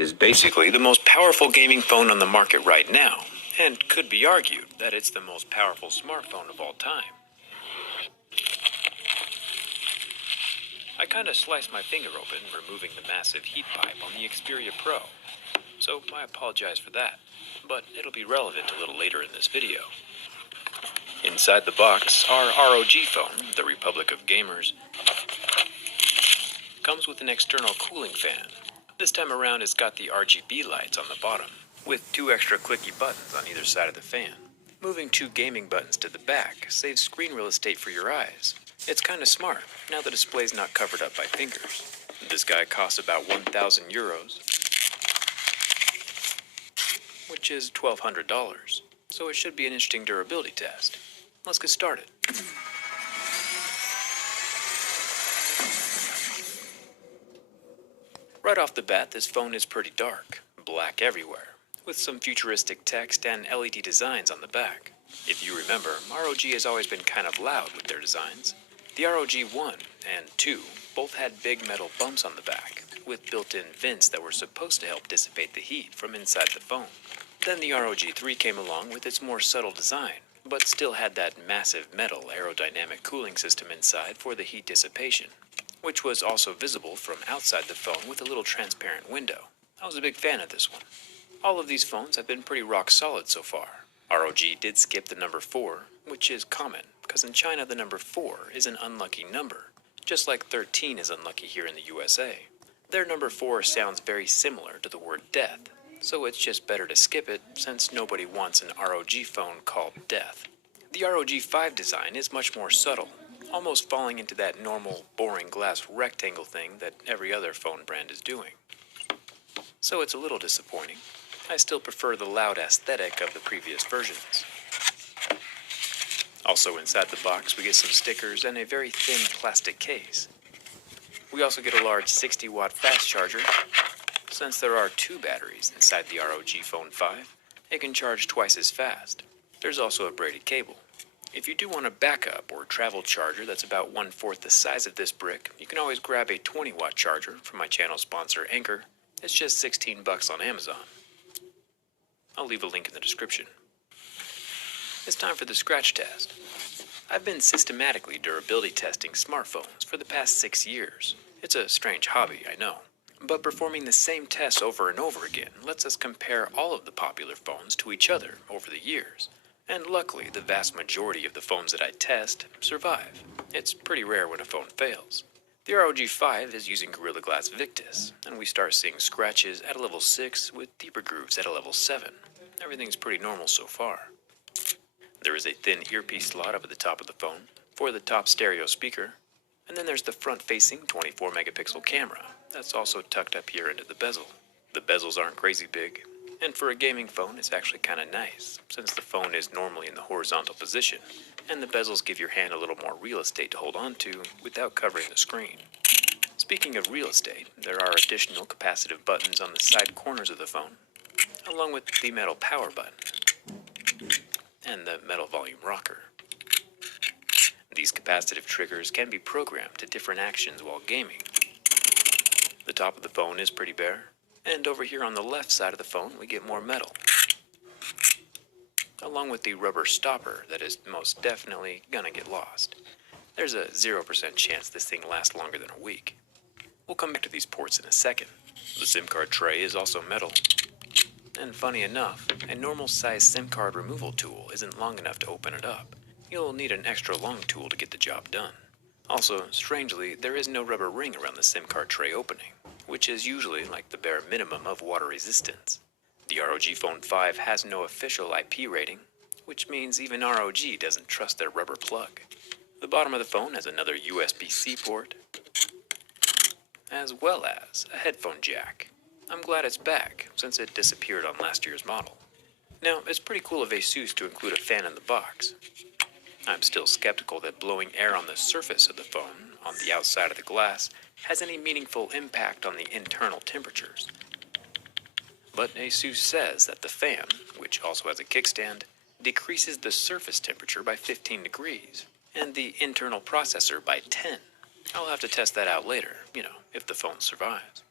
is basically the most powerful gaming phone on the market right now, and could be argued that it's the most powerful smartphone of all time. I kinda sliced my finger open, removing the massive heat pipe on the Xperia Pro, so I apologize for that, but it'll be relevant a little later in this video. Inside the box, our ROG phone, the Republic of Gamers, comes with an external cooling fan. This time around it's got the RGB lights on the bottom, with 2 extra clicky buttons on either side of the fan. Moving 2 gaming buttons to the back saves screen real estate for your eyes. It's kinda smart, now the display's not covered up by fingers. This guy costs about 1,000 euros, which is $1,200, so it should be an interesting durability test. Let's get started. Right off the bat, this phone is pretty dark, black everywhere, with some futuristic text and LED designs on the back. If you remember, ROG has always been kind of loud with their designs. The ROG 1 and 2 both had big metal bumps on the back, with built-in vents that were supposed to help dissipate the heat from inside the phone. Then the ROG 3 came along with its more subtle design, but still had that massive metal aerodynamic cooling system inside for the heat dissipation, which was also visible from outside the phone with a little transparent window. I was a big fan of this one. All of these phones have been pretty rock solid so far. ROG did skip the number 4, which is common, because in China the number 4 is an unlucky number, just like 13 is unlucky here in the USA. Their number 4 sounds very similar to the word death, so it's just better to skip it since nobody wants an ROG phone called death. The ROG 5 design is much more subtle, almost falling into that normal, boring glass rectangle thing that every other phone brand is doing. So it's a little disappointing. I still prefer the loud aesthetic of the previous versions. Also inside the box we get some stickers and a very thin plastic case. We also get a large 60-watt fast charger. Since there are 2 batteries inside the ROG Phone 5, it can charge twice as fast. There's also a braided cable. If you do want a backup or travel charger that's about 1/4 the size of this brick, you can always grab a 20-watt charger from my channel sponsor Anchor. It's just $16 on Amazon. I'll leave a link in the description. It's time for the scratch test. I've been systematically durability testing smartphones for the past 6 years. It's a strange hobby, I know. But performing the same tests over and over again lets us compare all of the popular phones to each other over the years. And luckily, the vast majority of the phones that I test survive. It's pretty rare when a phone fails. The ROG 5 is using Gorilla Glass Victus, and we start seeing scratches at a level 6 with deeper grooves at a level 7. Everything's pretty normal so far. There is a thin earpiece slot up at the top of the phone for the top stereo speaker, and then there's the front-facing 24-megapixel camera that's also tucked up here into the bezel. The bezels aren't crazy big, and for a gaming phone it's actually kinda nice, since the phone is normally in the horizontal position, and the bezels give your hand a little more real estate to hold on to without covering the screen. Speaking of real estate, there are additional capacitive buttons on the side corners of the phone, along with the metal power button and the metal volume rocker. These capacitive triggers can be programmed to different actions while gaming. The top of the phone is pretty bare, and over here on the left side of the phone we get more metal, along with the rubber stopper that is most definitely gonna get lost. There's a 0% chance this thing lasts longer than a week. We'll come back to these ports in a second. The SIM card tray is also metal. And funny enough, a normal size SIM card removal tool isn't long enough to open it up. You'll need an extra long tool to get the job done. Also, strangely, there is no rubber ring around the SIM card tray opening, which is usually like the bare minimum of water resistance. The ROG Phone 5 has no official IP rating, which means even ROG doesn't trust their rubber plug. The bottom of the phone has another USB-C port, as well as a headphone jack. I'm glad it's back, since it disappeared on last year's model. Now, it's pretty cool of Asus to include a fan in the box. I'm still skeptical that blowing air on the surface of the phone, on the outside of the glass, has any meaningful impact on the internal temperatures. But Asus says that the fan, which also has a kickstand, decreases the surface temperature by 15 degrees, and the internal processor by 10. I'll have to test that out later, if the phone survives.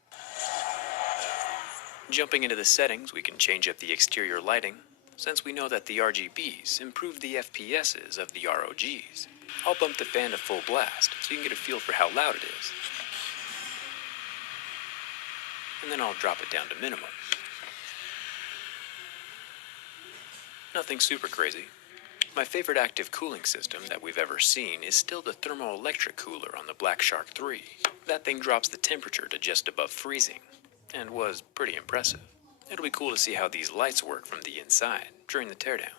Jumping into the settings, we can change up the exterior lighting, since we know that the RGBs improve the FPSs of the ROGs. I'll bump the fan to full blast so you can get a feel for how loud it is. And then I'll drop it down to minimum. Nothing super crazy. My favorite active cooling system that we've ever seen is still the thermoelectric cooler on the Black Shark 3. That thing drops the temperature to just above freezing, and was pretty impressive. It'll be cool to see how these lights work from the inside during the teardown.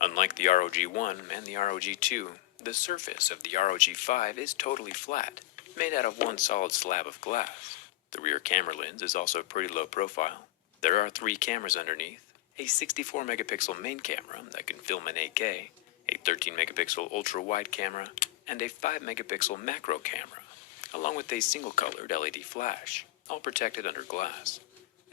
Unlike the ROG-1 and the ROG-2, the surface of the ROG-5 is totally flat, made out of one solid slab of glass. The rear camera lens is also pretty low profile. There are 3 cameras underneath, a 64 megapixel main camera that can film in 8K, a 13 megapixel ultra-wide camera, and a 5 megapixel macro camera, along with a single colored LED flash, all protected under glass.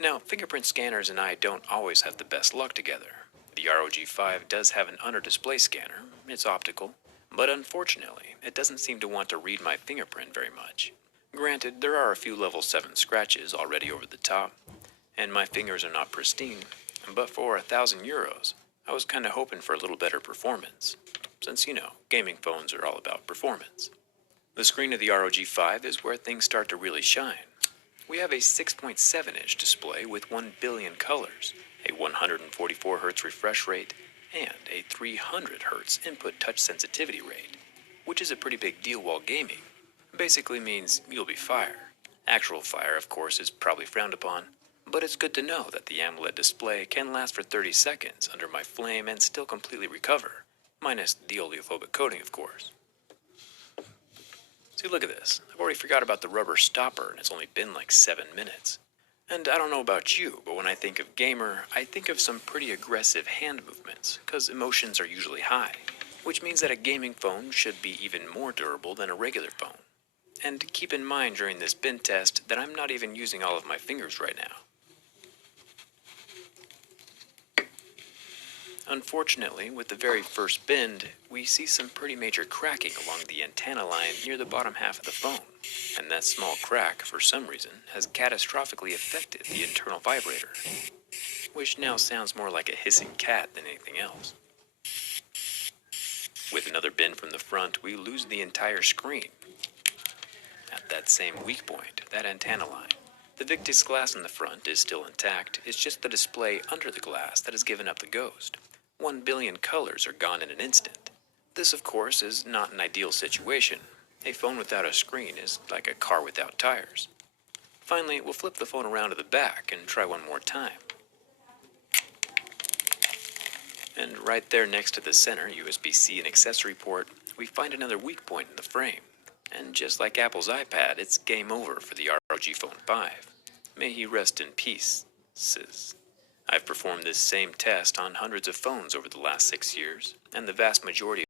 Now, fingerprint scanners and I don't always have the best luck together. The ROG-5 does have an under-display scanner, it's optical, but unfortunately, it doesn't seem to want to read my fingerprint very much. Granted, there are a few level 7 scratches already over the top, and my fingers are not pristine, but for €1,000, I was kinda hoping for a little better performance, since, gaming phones are all about performance. The screen of the ROG-5 is where things start to really shine. We have a 6.7-inch display with 1 billion colors, a 144 Hz refresh rate, and a 300 Hz input touch sensitivity rate, which is a pretty big deal while gaming. Basically means you'll be fire. Actual fire, of course, is probably frowned upon, but it's good to know that the AMOLED display can last for 30 seconds under my flame and still completely recover, minus the oleophobic coating, of course. See, look at this. I've already forgot about the rubber stopper, and it's only been like 7 minutes. And I don't know about you, but when I think of gamer, I think of some pretty aggressive hand movements, because emotions are usually high, which means that a gaming phone should be even more durable than a regular phone. And keep in mind during this bend test that I'm not even using all of my fingers right now. Unfortunately, with the very first bend, we see some pretty major cracking along the antenna line near the bottom half of the phone, and that small crack, for some reason, has catastrophically affected the internal vibrator, which now sounds more like a hissing cat than anything else. With another bend from the front, we lose the entire screen. At that same weak point, that antenna line. The Victus glass in the front is still intact, it's just the display under the glass that has given up the ghost. 1 billion colors are gone in an instant. This, of course, is not an ideal situation. A phone without a screen is like a car without tires. Finally, we'll flip the phone around to the back and try one more time. And right there next to the center USB-C and accessory port, we find another weak point in the frame. And just like Apple's iPad, it's game over for the ROG Phone 5. May he rest in peace, sis. I've performed this same test on hundreds of phones over the last 6 years, and the vast majority